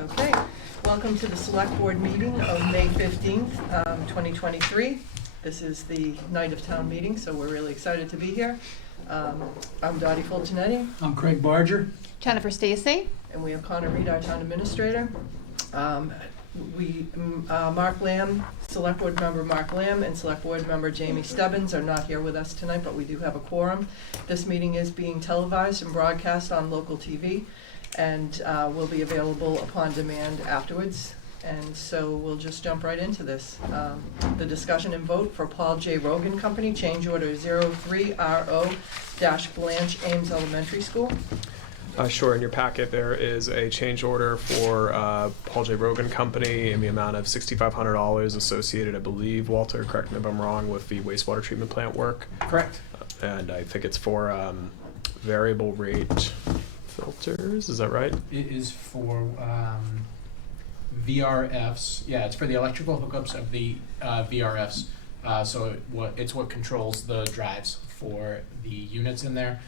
Okay, welcome to the Select Board meeting of May 15th, 2023. This is the night of town meeting, so we're really excited to be here. I'm Dottie Fultonetti. I'm Craig Barger. Jennifer Stacy. And we have Connor Reed, our town administrator. Mark Lamb, Select Board member Mark Lamb, and Select Board member Jamie Stebbins are not here with us tonight, but we do have a quorum. This meeting is being televised and broadcast on local TV, and will be available upon demand afterwards. And so we'll just jump right into this. The discussion and vote for Paul J. Rogan Company, change order 03RO-Blanche Ames Elementary School. Sure, in your packet there is a change order for Paul J. Rogan Company in the amount of $6,500 associated, I believe, Walter, correct me if I'm wrong, with the wastewater treatment plant work. Correct. And I think it's for variable rate filters, is that right? It is for VRFs. Yeah, it's for the electrical hookups of the VRFs. So it's what controls the drives for the units in there.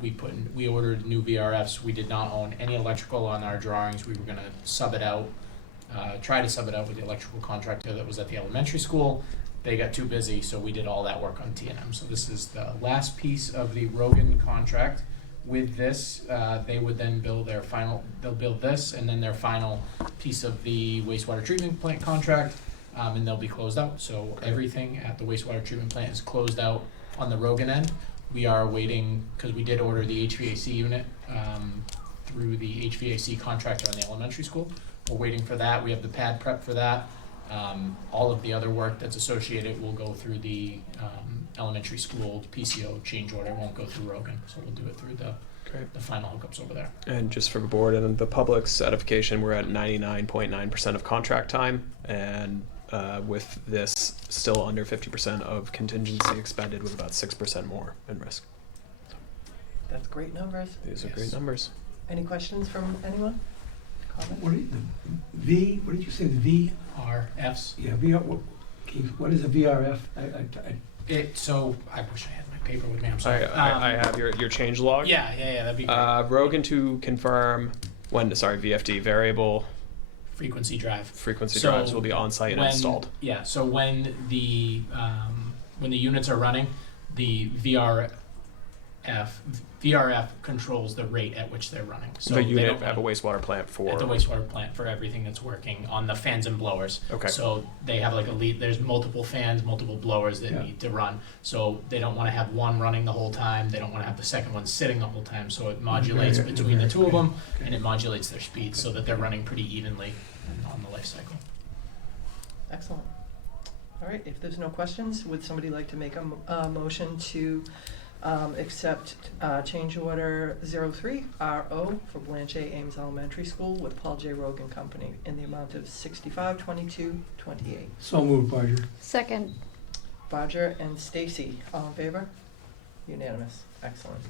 We ordered new VRFs. We did not own any electrical on our drawings. We were gonna sub it out, try to sub it out with the electrical contractor that was at the elementary school. They got too busy, so we did all that work on T&M. So this is the last piece of the Rogan contract. With this, they would then build they'll build this and then their final piece of the wastewater treatment plant contract, and they'll be closed out. So everything at the wastewater treatment plant is closed out on the Rogan end. We are waiting, because we did order the HVAC unit through the HVAC contractor on the elementary school. We're waiting for that. We have the pad prep for that. All of the other work that's associated will go through the elementary school PCO change order. It won't go through Rogan, so we'll do it through the final hookups over there. And just for the board and the public's edification, we're at 99.9% of contract time, and with this still under 50% of contingency expended, with about 6% more in risk. That's great numbers. These are great numbers. Any questions from anyone? Comments? What did you say, the V? RFs. Yeah, what is a VRF? So I wish I had my paper with me. I'm sorry. I have your change log. Yeah, that'd be great. Rogan to confirm VFD, variable Frequency drive. frequency So drives will be on site and installed. Yeah, so when the units are running, the VRF controls the rate at which they're running. So The they unit don't at a run wastewater plant for at the wastewater plant for everything that's working on the fans and blowers. Okay. So they have like a lead. There's multiple fans, multiple blowers that need to run. So they don't want to have one running the whole time. They don't want to have the second one sitting the whole time. So it modulates between the two of them, and it modulates their speed so that they're running pretty evenly on the life cycle. Excellent. All right, if there's no questions, would somebody like to make a motion to accept change order 03RO for Blanche A. Ames Elementary School with Paul J. Rogan Company in the amount of $65,2228. So moved, Barger. Second. Barger and Stacy, all in favor? Unanimous. Excellent.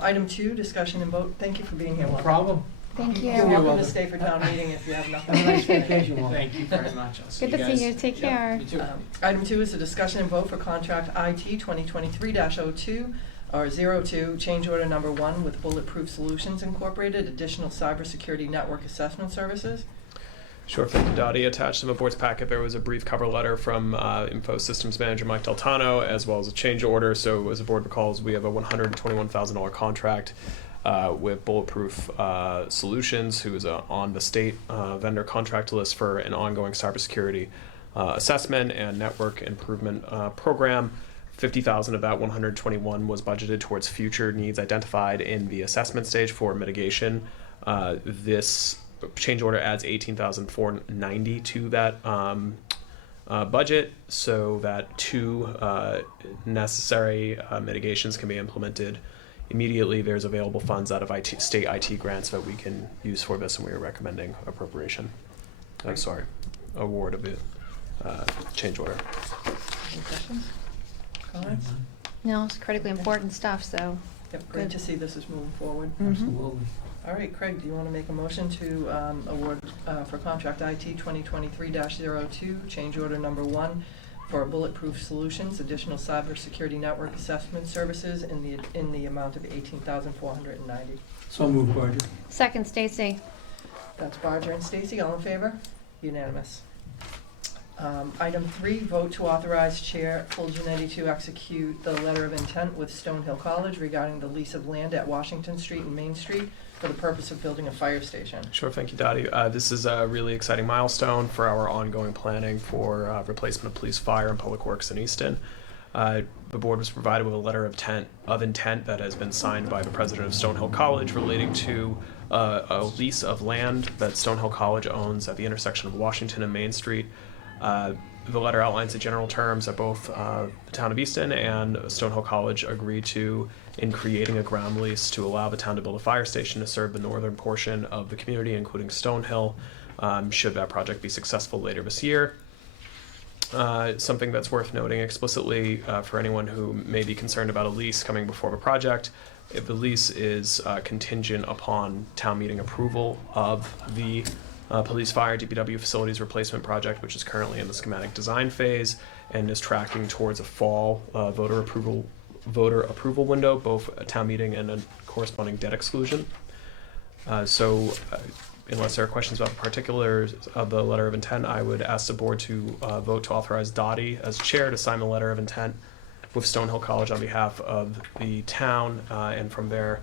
Item 2, discussion and vote. Thank you for being here. No Walter. problem. Thank You're you. welcome welcome. to stay for town meeting if you have nothing. Have a nice vacation, Walter. Thank you very much. I'll see Good to guys. see you. Take Yep, care. you too. Item 2 is a discussion and vote for contract IT 2023-02 or 02, change order number 1 with Bulletproof Solutions Incorporated, additional cybersecurity network assessment services. Sure, thank you, Dottie. Attached to the board's packet, there was a brief cover letter from Info Systems Manager Mike Deltano, as well as a change order. So as the board recalls, we have a $121,000 contract with Bulletproof Solutions, who is on the state vendor contract list for an ongoing cybersecurity assessment and network improvement program. $50,000 of that 121 was budgeted towards future needs identified in the assessment stage for mitigation. This change order adds $18,490 to that budget, so that 2 necessary mitigations can be implemented immediately. There's available funds out of state IT grants that we can use for this, and we are recommending appropriation. I'm sorry, award of the change order. Any questions? Comments? No, it's critically important stuff, so. Yep, great to see this is moving forward. Absolutely. All right, Craig, do you want to make a motion to award for contract IT 2023-02, change order number 1 for Bulletproof Solutions, additional cybersecurity network assessment services in the amount of $18,490? So moved, Barger. Second, Stacy. That's Barger and Stacy, all in favor? Unanimous. Item 3, vote to authorize Chair Fulgenetti to execute the letter of intent with Stonehill College regarding the lease of land at Washington Street and Main Street for the purpose of building a fire station. Sure, thank you, Dottie. This is a really exciting milestone for our ongoing planning for replacement of police, fire, and public works in Easton. The board was provided with a letter of intent that has been signed by the president of Stonehill College relating to a lease of land that Stonehill College owns at the intersection of Washington and Main Street. The letter outlines the general terms that both the town of Easton and Stonehill College agreed to in creating a ground lease to allow the town to build a fire station to serve the northern portion of the community, including Stonehill, should that project be successful later this year. Something that's worth noting explicitly for anyone who may be concerned about a lease coming before the project, if the lease is contingent upon town meeting approval of the police, fire, DPW facilities replacement project, which is currently in the schematic design phase and is tracking towards a fall voter approval window, both a town meeting and a corresponding debt exclusion. Unless there are questions about the particulars of the letter of intent, I would ask the board to vote to authorize Dottie as chair to sign the letter of intent with Stonehill College on behalf of the town, and from there,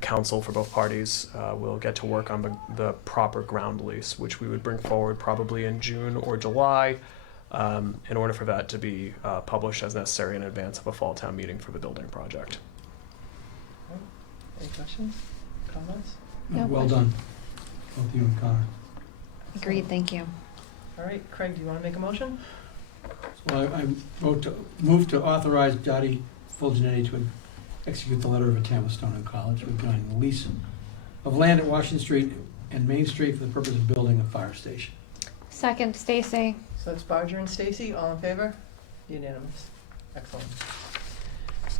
counsel for both parties will get to work on the proper ground lease, which we would bring forward probably in June or July, in order for that to be published as necessary in advance of a fall town meeting for the building project. Any questions, comments? No Well question. done, both you and Connor. Agreed, thank you. All right, Craig, do you want to make a motion? So I move to authorize Dottie Fulgenetti to execute the letter of intent with Stonehill College regarding the lease of land at Washington Street and Main Street for the purpose of building a fire station. Second, Stacy. So that's Barger and Stacy, all in favor? Unanimous. Excellent.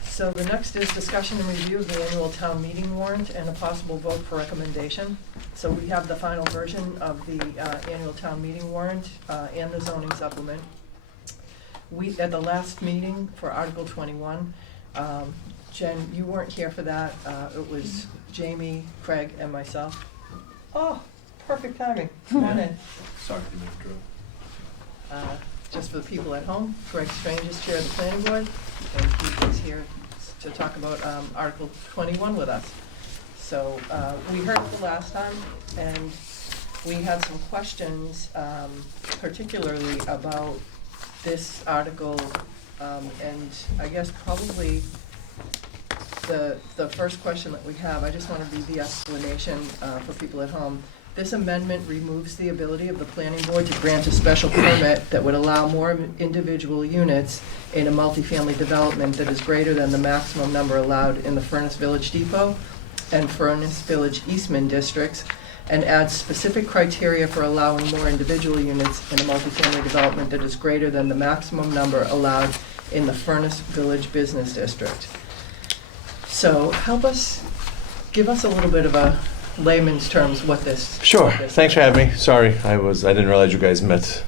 So the next is discussion and review of the annual town meeting warrant and a possible vote for recommendation. So we have the final version of the annual town meeting warrant and the zoning supplement. We, at the last meeting for Article 21, Jen, you weren't here for that. It was Jamie, Craig, and myself. Oh, perfect timing. Come on in. Sorry to interrupt. Just for the people at home, Greg Strange is chair of the planning board, and he is here to talk about Article 21 with us. So we heard it the last time, and we had some questions, particularly about this article, and I guess probably the first question that we have, I just want to read the explanation for people at home. This amendment removes the ability of the planning board to grant a special permit that would allow more individual units in a multifamily development that is greater than the maximum number allowed in the Furnace Village Depot and Furnace Village Eastman districts, and adds specific criteria for allowing more individual units in a multifamily development that is greater than the maximum number allowed in the Furnace Village Business District. So help us, give us a little bit of a layman's terms what this. Sure. what this Thanks for is. having me. Sorry, I didn't realize you guys met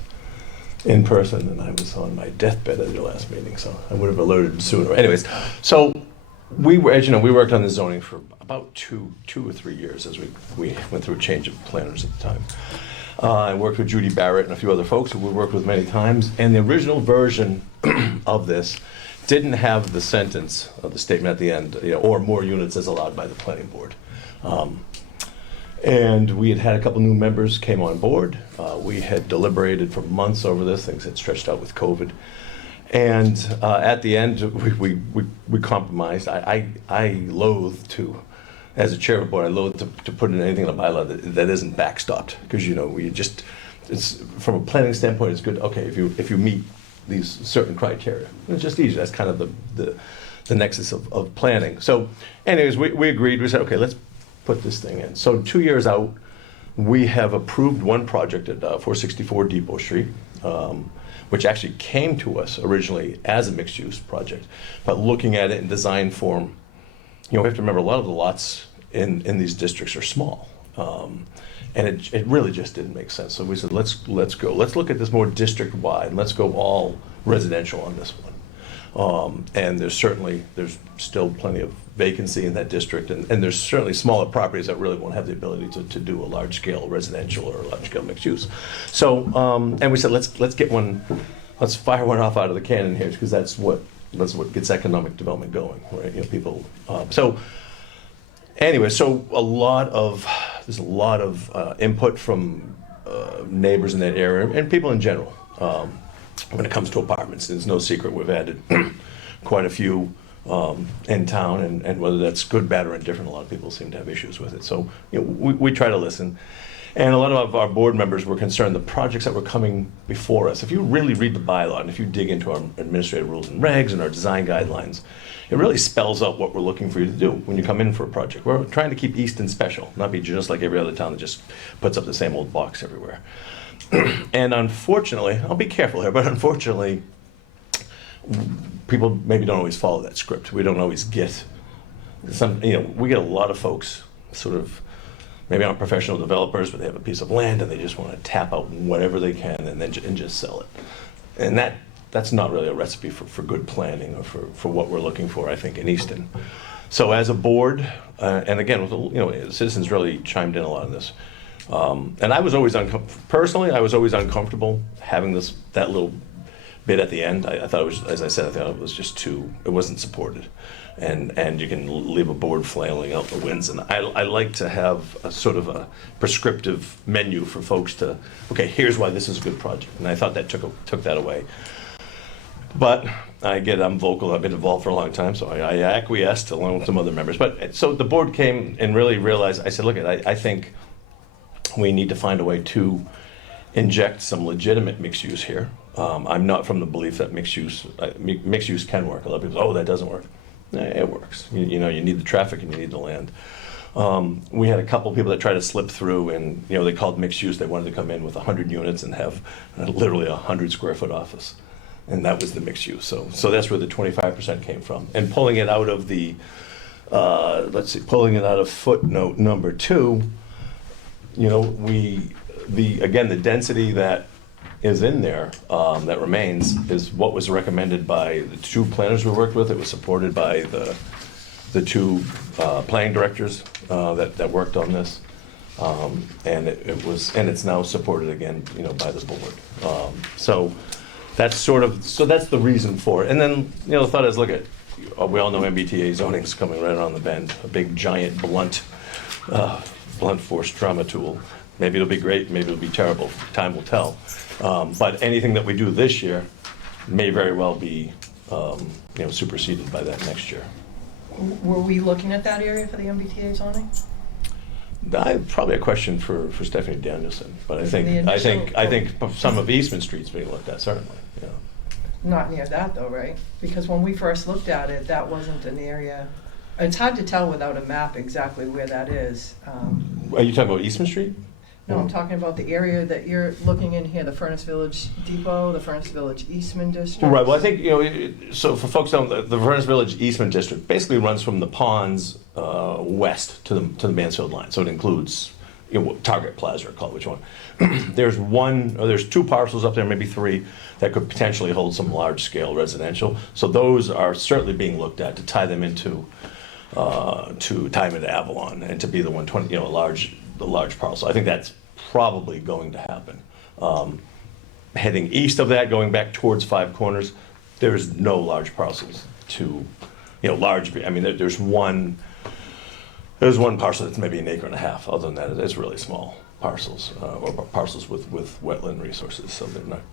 in person, and I was on my deathbed at your last meeting, so I would have alerted sooner. Anyways, so we were, as you know, we worked on the zoning for about two or 3 years as we went through a change of planners at the time. I worked with Judy Barrett and a few other folks who we worked with many times, and the original version of this didn't have the sentence of the statement at the end, or more units as allowed by the planning board. And we had a couple new members came on board. We had deliberated for months over this. Things had stretched out with COVID. And at the end, we compromised. I loathe to, as a chair of the board, I loathe to put in anything in a bylaw that isn't backstopped. Because, we just, it's, from a planning standpoint, it's good. Okay, if you meet these certain criteria, it's just easy. That's kind of the nexus of planning. So anyways, we agreed. We said, okay, let's put this thing in. So 2 years out, we have approved one project at 464 Depot Street, which actually came to us originally as a mixed-use project. But looking at it in design form, we have to remember a lot of the lots in these districts are small. And it really just didn't make sense. So we said, let's go. Let's look at this more district-wide, and let's go all residential on this one. And there's still plenty of vacancy in that district, and there's certainly smaller properties that really won't have the ability to do a large-scale residential or a large-scale mixed use. So, and we said, let's fire one off out of the cannon here, because that's what gets economic development going, right? People, so anyway, so there's a lot of input from neighbors in that area and people in general. When it comes to apartments, there's no secret we've added quite a few in town, and whether that's good, bad, or indifferent, a lot of people seem to have issues with it. So we try to listen. And a lot of our board members were concerned the projects that were coming before us. If you really read the bylaw, and if you dig into our administrative rules and regs and our design guidelines, it really spells out what we're looking for you to do when you come in for a project. We're trying to keep Easton special, not be just like every other town that just puts up the same old box everywhere. And unfortunately, I'll be careful here, but unfortunately, people maybe don't always follow that script. We don't always get we get a lot of folks sort of, maybe aren't professional developers, but they have a piece of land and they just want to tap out whatever they can and just sell it. And that's not really a recipe for good planning or for what we're looking for, I think, in Easton. So as a board, and again, with citizens really chimed in a lot on this. And I was always personally, I was always uncomfortable having that little bit at the end. I thought it was, as I said, I thought it was just it wasn't supported. And you can leave a board flailing out the winds. And I like to have a sort of a prescriptive menu for folks to, okay, here's why this is a good project. And I thought that took that away. But I'm vocal, I've been involved for a long time, so I acquiesced along with some other members. But so the board came and really realized, I said, look, I think we need to find a way to inject some legitimate mixed use here. I'm not from the belief that mixed use can work. A lot of people say, oh, that doesn't work. It works. You need the traffic and you need the land. We had a couple people that tried to slip through, and they called mixed use. They wanted to come in with 100 units and have literally a 100 square foot office, and that was the mixed use. So that's where the 25% came from. And pulling it out of pulling it out of footnote number 2. The density that is in there, that remains, is what was recommended by the 2 planners we worked with. It was supported by the 2 planning directors that worked on this, and it's now supported again, by the board. So that's that's the reason for it. And then the thought is, look at, we all know MBTA zoning is coming right around the bend, a big giant blunt force trauma tool. Maybe it'll be great, maybe it'll be terrible. Time will tell. But anything that we do this year may very well be, superseded by that next year. Were we looking at that area for the MBTA zoning? Probably a question for Stephanie Danielson, but I think some of Eastman Street's being looked at, certainly. Not near that though, right? Because when we first looked at it, that wasn't an area. It's hard to tell without a map exactly where that is. Are you talking about Eastman Street? No, I'm talking about the area that you're looking in here, the Furnace Village Depot, the Furnace Village Eastman District. Right, well, I think, so for folks on the Furnace Village Eastman District basically runs from the ponds west to the Mansfield line. So it includes, Target Plaza, or call it which one. There's 2 parcels up there, maybe 3, that could potentially hold some large-scale residential. So those are certainly being looked at to tie them into Avalon and to be the 120, the large parcel. I think that's probably going to happen. Heading east of that, going back towards Five Corners, there's no large parcels to, there's one parcel that's maybe 1.5 acres. Other than that, it's really small parcels, or parcels with wetland resources. So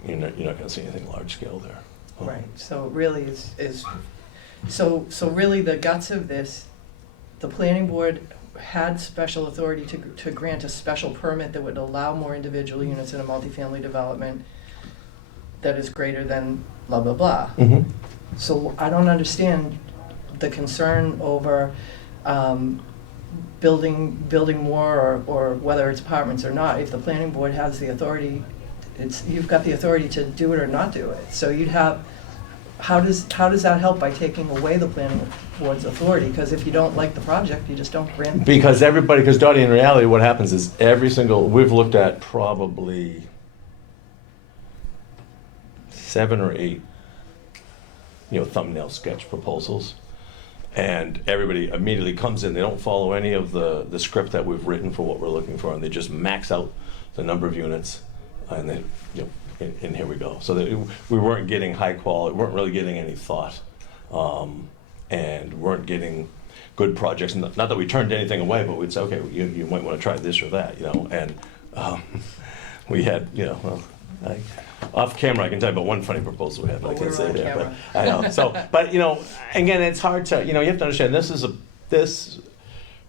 you're not going to see anything large scale there. Right. So it really so really the guts of this, the planning board had special authority to grant a special permit that would allow more individual units in a multifamily development that is greater than blah, blah, blah. Mm-hmm. So I don't understand the concern over building more, or whether it's apartments or not. If the planning board has the authority, you've got the authority to do it or not do it. So how does that help by taking away the planning board's authority? Because if you don't like the project, you just don't grant. Because Dottie, in reality, what happens is we've looked at probably 7 or 8 thumbnail sketch proposals. And everybody immediately comes in, they don't follow any of the script that we've written for what we're looking for, and they just max out the number of units, and then, and here we go. So that we weren't getting high quality, weren't really getting any thought, and weren't getting good projects. Not that we turned anything away, but we'd say, okay, you might want to try this or that, and we had, off camera I can tell you about one funny proposal we had, but I Well, can't we're say on there. camera. But I know. So, but again, it's hard to, you have to understand this.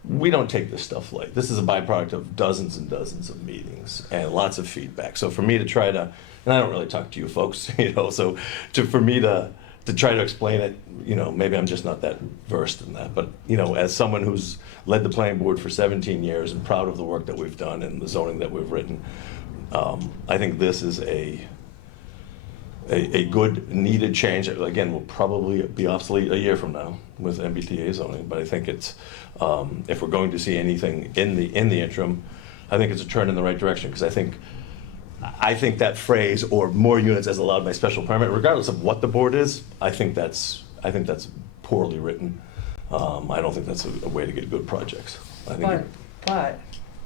We don't take this stuff light. This is a byproduct of dozens and dozens of meetings and lots of feedback. So for me to try to, and I don't really talk to you folks, so for me to try to explain it, maybe I'm just not that versed in that. But, as someone who's led the planning board for 17 years and proud of the work that we've done and the zoning that we've written, I think this is a good, needed change. Again, will probably be obsolete a year from now with MBTA zoning, but I think it's, if we're going to see anything in the interim, I think it's a turn in the right direction, because I think that phrase, or more units as allowed by special permit, regardless of what the board is, I think that's poorly written. I don't think that's a way to get good projects. I think But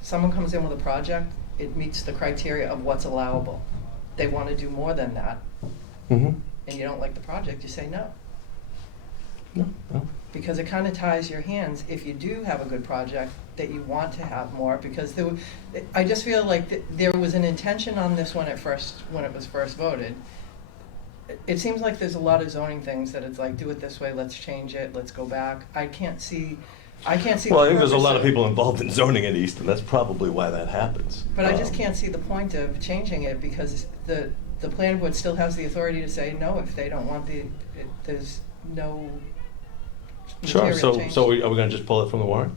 someone comes in with a project, it meets the criteria of what's allowable. They want to do more than that, Mhm. and you don't like the project, you say no. No. Because it kind of ties your hands, if you do have a good project, that you want to have more, because I just feel like there was an intention on this when it was first voted. It seems like there's a lot of zoning things that it's like, do it this way, let's change it, let's go back. I can't see Well, I the think there's a purpose lot of people involved in zoning in Easton. That's probably why that happens. But I just can't see the point of changing it, because the planning board still has the authority to say no if they don't want there's no Sure. material change. So are we going to just pull it from the warrant?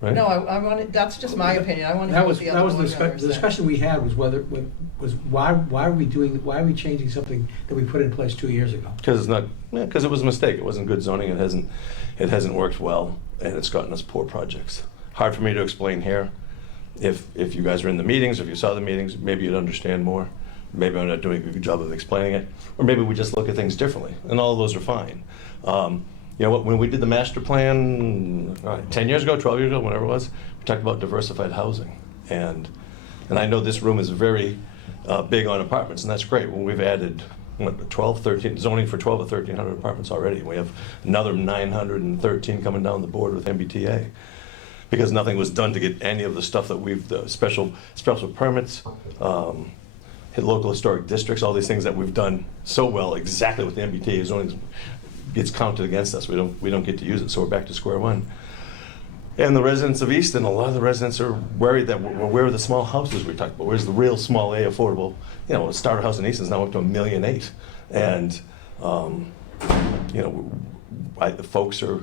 Right? No, I want it, that's just my opinion, I want to That hear was, what the that other was board the members say. discussion we had was why are we changing something that we put in place 2 years ago? Because it was a mistake. It wasn't good zoning. It hasn't worked well, and it's gotten us poor projects. Hard for me to explain here. If you guys are in the meetings, if you saw the meetings, maybe you'd understand more. Maybe I'm not doing a good job of explaining it, or maybe we just look at things differently, and all of those are fine. When we did the master plan 10 years ago, 12 years ago, whatever it was, we talked about diversified housing, and I know this room is very big on apartments, and that's great. Well, we've added 12, 13 zoning for 12 or 1,300 apartments already. We have another 913 coming down the board with MBTA, because nothing was done to get any of the stuff that the special permits, hit local historic districts, all these things that we've done so well exactly with the MBTA zoning gets counted against us. We don't get to use it, so we're back to square one. And the residents of Easton, a lot of the residents are worried that where are the small houses we talked about? Where's the real small A affordable? A starter house in Easton is now up to $1.8 million, and folks are,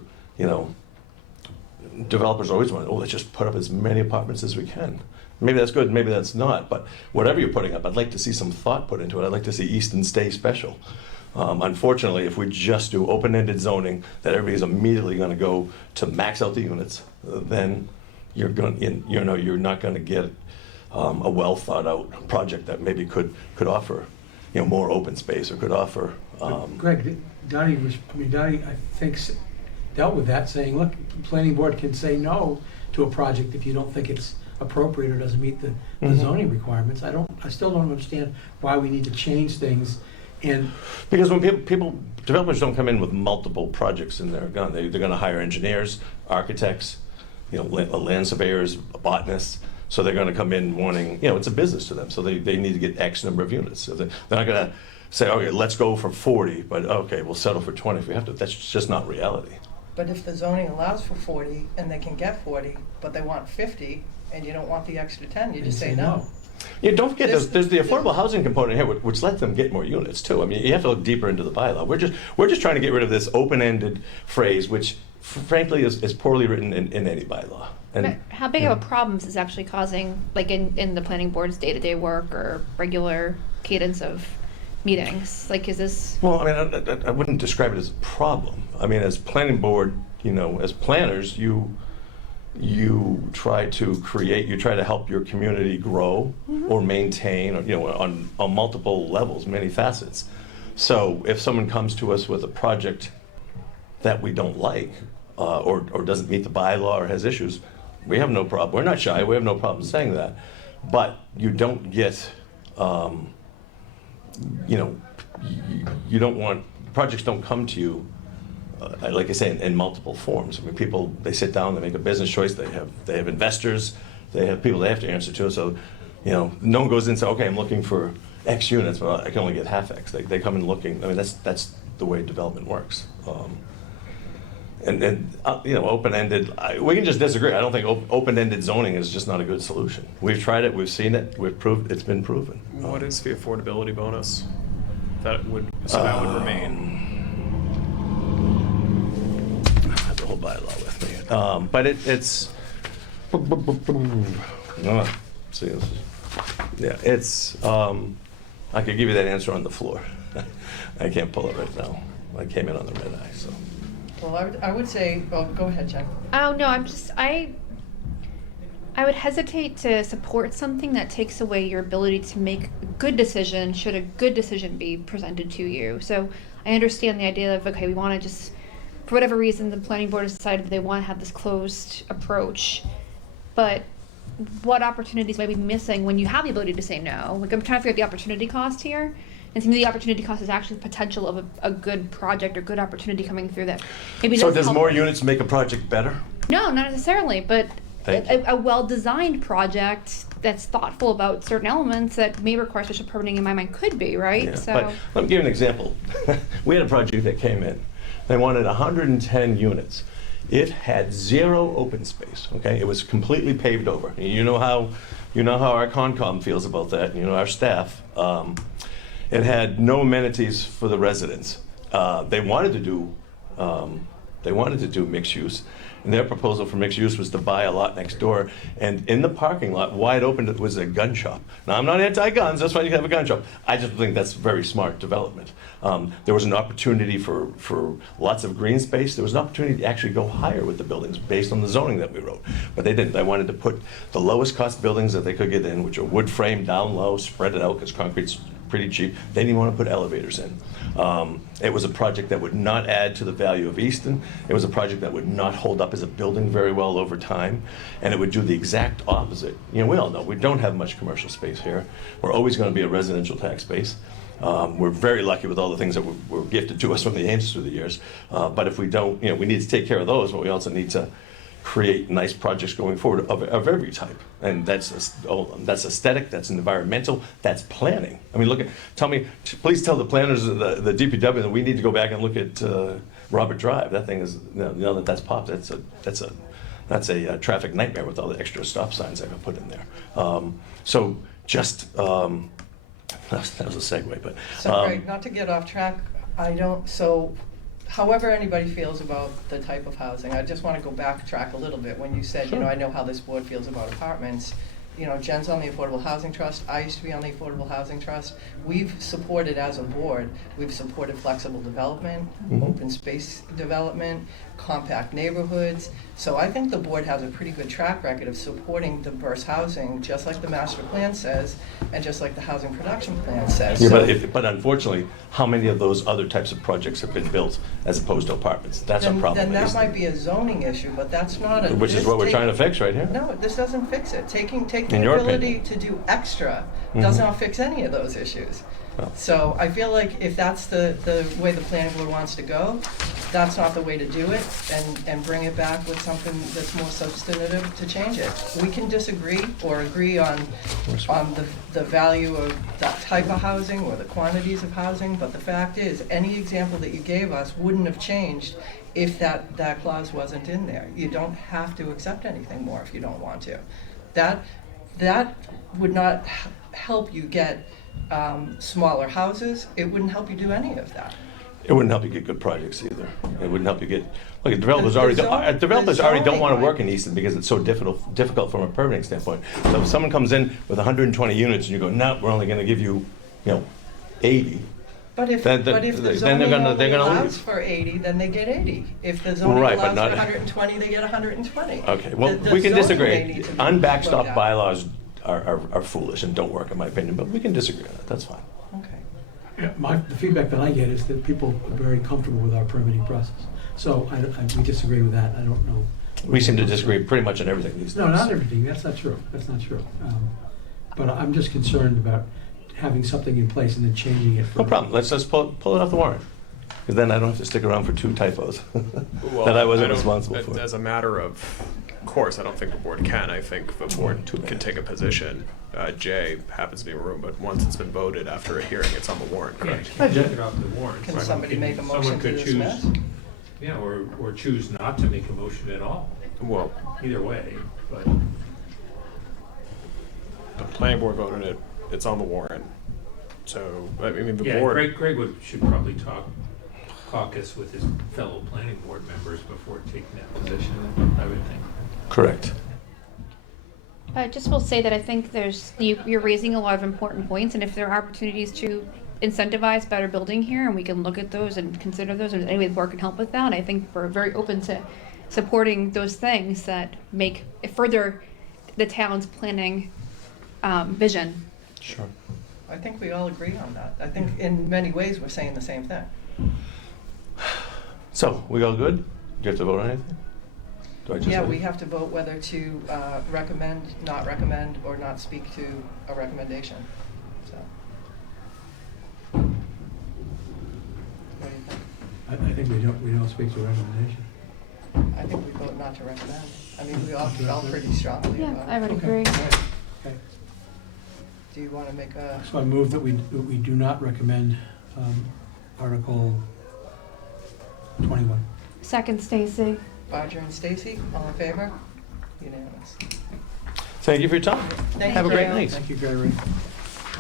developers always want, let's just put up as many apartments as we can. Maybe that's good, maybe that's not, but whatever you're putting up, I'd like to see some thought put into it. I'd like to see Easton stay special. Unfortunately, if we just do open-ended zoning that everybody's immediately going to go to max out the units, then you're not going to get a well thought out project that maybe could offer more open space, or could offer. Greg, Donnie, I think, dealt with that, saying, look, the planning board can say no to a project if you don't think it's appropriate or doesn't meet the Mhm. zoning requirements. I still don't understand why we need to change things. And Because when developers don't come in with multiple projects in their gun, they're going to hire engineers, architects, land surveyors, botanists. So they're going to come in wanting, it's a business to them. So they need to get X number of units. So they're not going to say, okay, let's go for 40, but okay, we'll settle for 20 if we have to. That's just not reality. But if the zoning allows for 40 and they can get 40, but they want 50 and you don't want the extra 10, you just say no. Yeah, don't forget, This- there's the affordable housing component here, which lets them get more units too. I mean, you have to look deeper into the bylaw. We're just trying to get rid of this open-ended phrase, which frankly is poorly written in any bylaw. But how big of a problem is this actually causing, like in the planning board's day-to-day work or regular cadence of meetings? Like, is this? Well, I mean, I wouldn't describe it as a problem. I mean, as planning board, as planners, you try to help your community grow or maintain, or, on multiple levels, many facets. So if someone comes to us with a project that we don't like, or doesn't meet the bylaw or has issues, we have no problem. We're not shy. We have no problem saying that. But you don't get, you know, you don't want, projects don't come to you, like I say, in multiple forms. I mean, people, they sit down, they make a business choice, they have investors, they have people they have to answer to. So, you know, no one goes in and says, okay, I'm looking for X units, but I can only get half X. They come in looking, I mean, that's the way development works. And you know, open-ended, we can just disagree. I don't think open-ended zoning is just not a good solution. We've tried it, we've seen it, we've proved, it's been proven. What is the affordability bonus? That would remain. I have the whole bylaw with me. But it's, see, this is, yeah, it's, I could give you that answer on the floor. I can't pull it right now. I came in on the red eye, so. Well, I would say, well, go ahead, Jen. Oh no, I would hesitate to support something that takes away your ability to make a good decision should a good decision be presented to you. So I understand the idea of, okay, we want to just, for whatever reason, the planning board has decided they want to have this closed approach, but what opportunities might be missing when you have the ability to say no? Like, I'm trying to figure out the opportunity cost here. And to me, the opportunity cost is actually the potential of a good project or good opportunity coming through that maybe So doesn't does help- more units make a project better? No, not necessarily, but Thank you. a well-designed project that's thoughtful about certain elements that may require special permitting in my mind could be, right? Yeah, So, but let me give you an example. We had a project that came in. They wanted 110 units. It had 0 open space, okay? It was completely paved over. You know how our Concom feels about that, you know, our staff. It had no amenities for the residents. They wanted to do mixed use, and their proposal for mixed use was to buy a lot next door, and in the parking lot, wide open, it was a gun shop. Now, I'm not anti-guns, that's why you have a gun shop. I just think that's very smart development. There was an opportunity for lots of green space. There was an opportunity to actually go higher with the buildings based on the zoning that we wrote, but they didn't. They wanted to put the lowest cost buildings that they could get in, which are wood frame, down low, spread it out, because concrete's pretty cheap. They didn't want to put elevators in. It was a project that would not add to the value of Easton. It was a project that would not hold up as a building very well over time, and it would do the exact opposite. You know, we all know we don't have much commercial space here. We're always going to be a residential tax base. We're very lucky with all the things that were gifted to us from the Ames through the years. But if we don't, you know, we need to take care of those, but we also need to create nice projects going forward of every type. And that's aesthetic, that's environmental, that's planning. I mean, please tell the planners of the DPW that we need to go back and look at Robert Drive. That thing is, you know, that's popped. That's a traffic nightmare with all the extra stop signs that got put in there. So just, that was a segue, but. So, Greg, not to get off track, however anybody feels about the type of housing, I just want to go backtrack a little bit. When you said, you know, I know how this board feels about apartments. You know, Jen's on the Affordable Housing Trust. I used to be on the Affordable Housing Trust. We've supported, as a board, we've supported flexible development, open space development, compact neighborhoods. So I think the board has a pretty good track record of supporting diverse housing, just like the master plan says, and just like the housing production plan says. Yeah, So- but unfortunately, how many of those other types of projects have been built as opposed to apartments? That's our problem. Then that isn't might it? be a zoning issue, but that's not a. Which is what we're trying to fix right here. No, this doesn't fix it. Taking In the your ability opinion. to do extra does Mhm. not fix any of those issues. Well. So I feel like if that's the way the planning board wants to go, that's not the way to do it, and bring it back with something that's more substantive to change it. We can disagree or agree on the value of that type of housing or the quantities of housing, but the fact is, any example that you gave us wouldn't have changed if that clause wasn't in there. You don't have to accept anything more if you don't want to. That would not help you get smaller houses. It wouldn't help you do any of that. It wouldn't help you get good projects either. It wouldn't help you get, look, developers The already zoning don't want to might- work in Easton because it's so difficult from a permitting standpoint. So if someone comes in with 120 units and you go, no, we're only going to give you, 80. But if Then the they're zoning gonna only allows allows for 80, then they get 80. If the zoning Right, but allows not- for 120, they get 120. Okay, well, The we can zoning may disagree. need to be Unbackstopped looked at. bylaws are foolish and don't work in my opinion, but we can disagree on that, that's fine. Okay. Yeah, the feedback that I get is that people are very comfortable with our permitting process. So we disagree with that. I don't know. We seem to disagree pretty much on everything these days. No, not everything. That's not true. That's not true. But I'm just concerned about having something in place and then changing it. No problem, let's just pull it off the warrant. Because then I don't have to stick around for 2 typos Well, that I wasn't don't- responsible for. As a matter of course, I don't think the board can. I think the board Too bad. can take a position. Jay happens to be in the room, but once it's been voted after a hearing, it's on the warrant, Yeah, correct? you can't take it off the warrant. Can Someone somebody can- make a motion someone to could choose- dismiss? Yeah, or choose not to make a motion at all, Well, either way, but. the planning board voted it. It's on the warrant. So, I mean, the Yeah, board. Greg should probably caucus with his fellow planning board members before taking that position, I would think. Correct. I just will say that I think you're raising a lot of important points, and if there are opportunities to incentivize better building here, and we can look at those and consider those, and any way the board can help with that, I think we're very open to supporting those things that further the town's planning vision. Sure. I think we all agree on that. I think in many ways, we're saying the same thing. So, we all good? Do you have to vote on anything? Do I just Yeah, vote? we have to vote whether to recommend, or not speak to a recommendation, so. What do you think? I think we don't speak to a recommendation. I think we vote not to recommend. I mean, we all felt pretty strongly Yeah, about I it. would Okay. agree. All right. Okay. Do you want to make a, So I move that we do not recommend Article 21. Second, Stacy. Roger and Stacy, all in favor? Unanimous. Thank you for your time. Thank Have a you. great night. Thank you, Gary.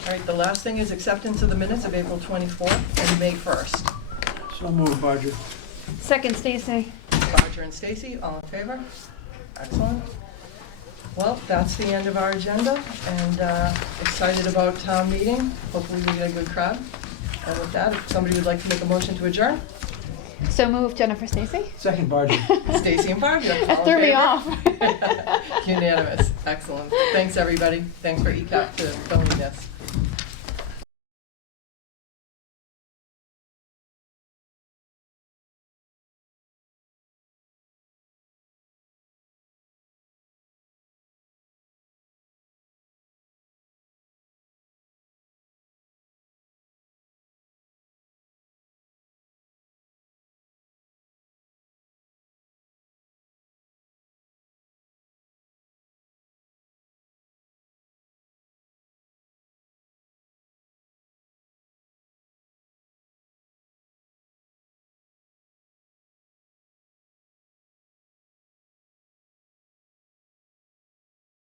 All right, the last thing is acceptance of the minutes of April 24th and May 1st. So moved, Barger. Second, Stacy. Roger and Stacy, all in favor? Excellent. Well, that's the end of our agenda, and excited about town meeting. Hopefully we get a good crowd. And with that, if somebody would like to make a motion to adjourn, So moved, Jennifer Stacy. Second, Barger. Stacy and Barb, all in That threw me favor? off. Unanimous, excellent. Thanks, everybody. Thanks for ECAP to filming this.